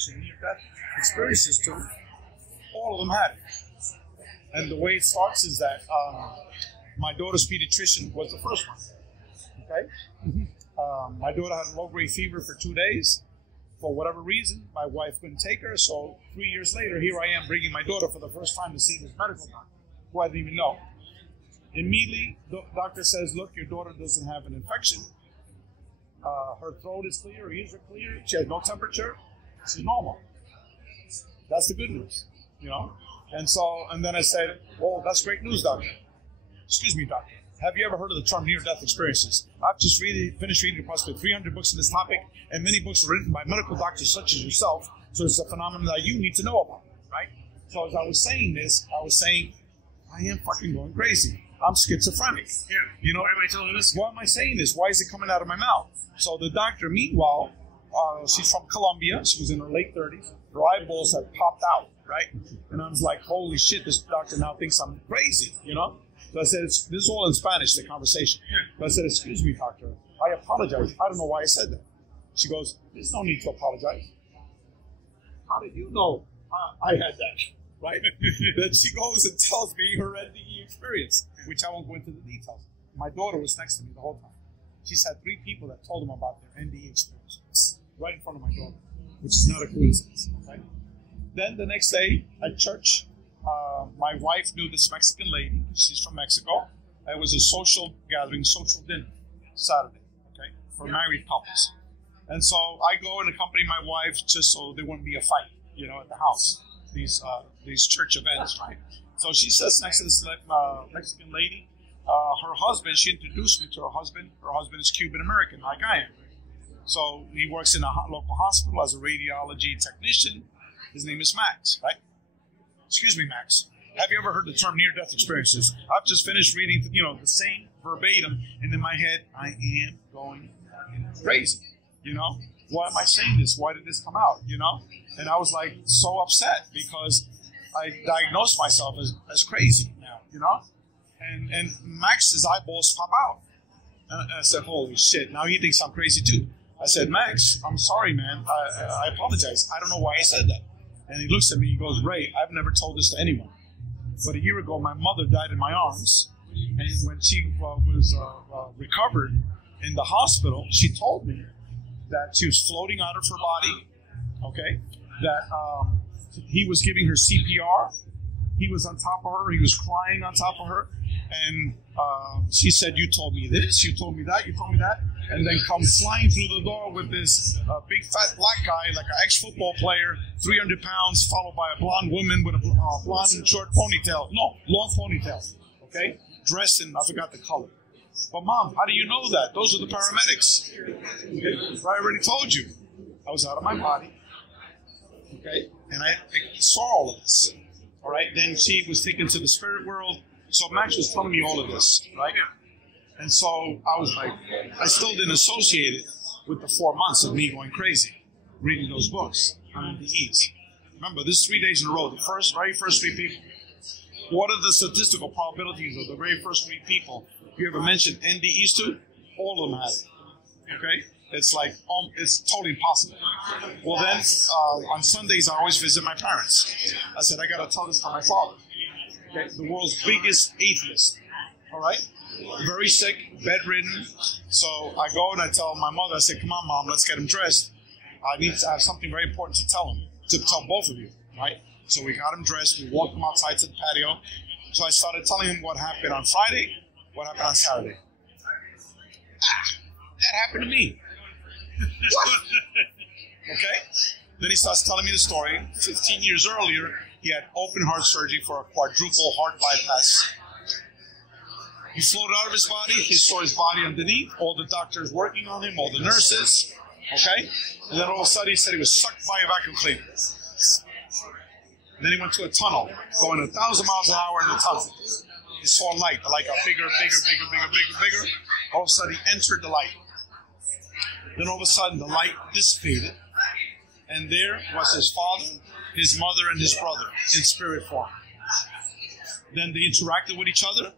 mentioned near-death experiences to, all of them had it. And the way it starts is that my daughter's pediatrician was the first one. Okay? My daughter had a low-grade fever for 2 days. For whatever reason, my wife couldn't take her. So 3 years later, here I am bringing my daughter for the first time to see this medical doctor, who I didn't even know. Immediately, the doctor says, look, your daughter doesn't have an infection. Her throat is clear, her ears are clear. She has no temperature. She's normal. That's the good news, you know? And then I said, well, that's great news, doctor. Excuse me, doctor. Have you ever heard of the term near-death experiences? I've just finished reading approximately 300 books on this topic, and many books are written by medical doctors such as yourself, so it's a phenomenon that you need to know about, right? So as I was saying this, I was saying, I am fucking going crazy. I'm schizophrenic. Yeah. You know, why am I telling this? Why am I saying this? Why is it coming out of my mouth? So the doctor, meanwhile, she's from Colombia. She was in her late 30s. Her eyeballs had popped out, right? And I was like, holy shit, this doctor now thinks I'm crazy, you know? So I said, this is all in Spanish, the conversation. So I said, excuse me, doctor. I apologize. I don't know why I said that. She goes, there's no need to apologize. How did you know I had that? Right? Then she goes and tells me her NDE experience, which I won't go into the details. My daughter was next to me the whole time. She's had 3 people that told them about their NDE experience right in front of my daughter, which is not a coincidence. Okay? Then the next day at church, my wife knew this Mexican lady. She's from Mexico. It was a social gathering, social dinner, Saturday, okay, for married couples. And so I go and accompany my wife just so there wouldn't be a fight, you know, at the house. These church events, right? So she sits next to this Mexican lady. Her husband, she introduced me to her husband. Her husband is Cuban American, like I am. So he works in a local hospital as a radiology technician. His name is Max, right? Excuse me, Max. Have you ever heard the term near-death experiences? I've just finished reading, you know, the same verbatim, and in my head, I am going crazy, you know? Why am I saying this? Why did this come out, you know? And I was like so upset because I diagnosed myself as crazy now, you know? And Max's eyeballs pop out. And I said, holy shit, now he thinks I'm crazy too. I said, Max, I'm sorry, man. I apologize. I don't know why I said that. And he looks at me and goes, Ray, I've never told this to anyone. But a year ago, my mother died in my arms. And when she was recovered in the hospital, she told me that she was floating out of her body, okay? That he was giving her CPR. He was on top of her. He was crying on top of her. And she said, you told me this, you told me that, you told me that. And then comes flying through the door with this big fat black guy, like an ex-football player, 300 pounds, followed by a blonde woman with a blonde short ponytail. No, long ponytail, okay? Dressed in, I forgot the color. But Mom, how do you know that? Those are the paramedics. Okay? I already told you. I was out of my body, okay? And I saw all of this, all right? Then she was taken to the spirit world. So Max was telling me all of this, right? And so I was like, I still didn't associate it with the 4 months of me going crazy, reading those books on NDEs. Remember, this is 3 days in a row. The very first 3 people. What are the statistical probabilities of the very first 3 people you ever mentioned NDEs to? All of them had it. Okay? It's like, it's totally impossible. Well then, on Sundays, I always visit my parents. I said, I got to tell this to my father. Okay? The world's biggest atheist. All right? Very sick, bedridden. So I go and I tell my mother, I say, come on, Mom, let's get him dressed. I need to have something very important to tell him, to tell both of you, right? So we got him dressed. We walked him outside to the patio. So I started telling him what happened on Friday, what happened on Saturday. That happened to me. What? Okay? Then he starts telling me the story. 15 years earlier, he had open heart surgery for a quadruple heart bypass. He floated out of his body. He saw his body underneath. All the doctors working on him, all the nurses. Okay? And then all of a sudden he said he was sucked by a vacuum cleaner. Then he went to a tunnel, going 1,000 miles an hour in the tunnel. He saw light. The light got bigger. All of a sudden he entered the light. Then all of a sudden the light dissipated. And there was his father, his mother, and his brother in spirit form. Then they interacted with each other.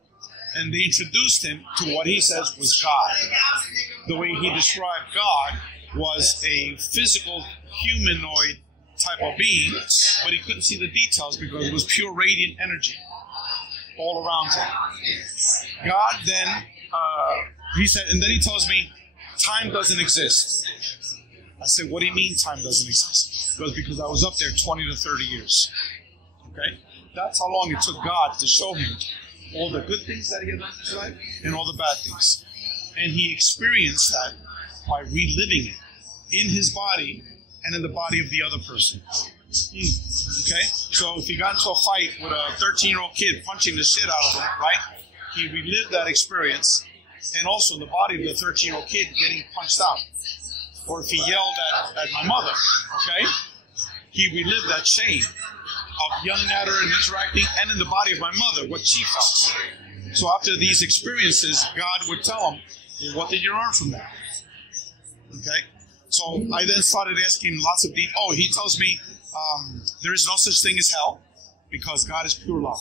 And they introduced him to what he says was God. The way he described God was a physical humanoid type of being, but he couldn't see the details because it was pure radiant energy all around him. God then, he said, and then he tells me, time doesn't exist. I said, what do you mean time doesn't exist? Because I was up there 20 to 30 years. Okay? That's how long it took God to show him all the good things that he had done in his life and all the bad things. And he experienced that by reliving it in his body and in the body of the other person. Okay? So if he got into a fight with a 13-year-old kid punching the shit out of him, right? He relived that experience, and also in the body of the 13-year-old kid getting punched out. Or if he yelled at my mother, okay? He relived that shame of yelling at her and interacting, and in the body of my mother, what she felt. So after these experiences, God would tell him, well, what did you learn from that? Okay? So I then started asking lots of deep. Oh, he tells me there is no such thing as hell because God is pure love.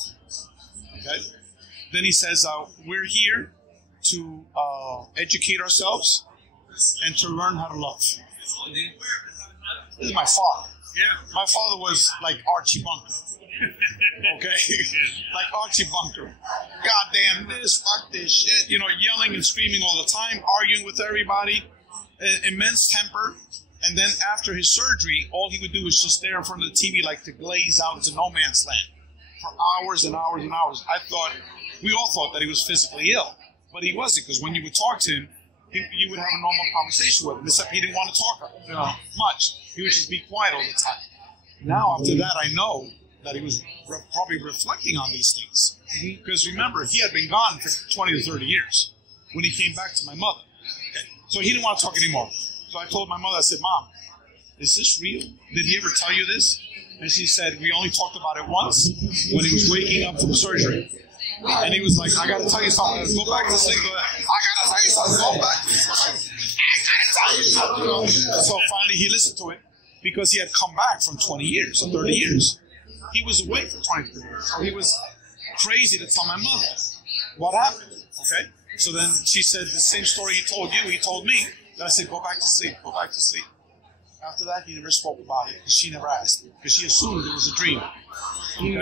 Okay? Then he says, we're here to educate ourselves and to learn how to love. This is my father. Yeah. My father was like Archie Bunker. Okay? Like Archie Bunker. Goddamn this, fuck this shit. You know, yelling and screaming all the time, arguing with everybody, immense temper. And then after his surgery, all he would do was just stare in front of the TV like to glaze out into no man's land for hours and hours and hours. We all thought that he was physically ill, but he wasn't, because when you would talk to him, you would have a normal conversation with him, except he didn't want to talk much. He would just be quiet all the time. Now, after that, I know that he was probably reflecting on these things. Because remember, he had been gone for 20 to 30 years when he came back to my mother. Okay. So he didn't want to talk anymore. So I told my mother, I said, Mom, is this real? Did he ever tell you this? And she said, we only talked about it once when he was waking up from surgery. And he was like, I got to tell you something. Go back to sleep. I got to tell you something. Go back. I got to tell you something. And so finally he listened to it because he had come back from 20 years or 30 years. He was away for 20 years. So he was crazy to tell my mother what happened. Okay? So then she said the same story he told you, he told me. Then I said, go back to sleep. Go back to sleep. After that, he never spoke about it. She never asked. Because she assumed it was a dream. Okay?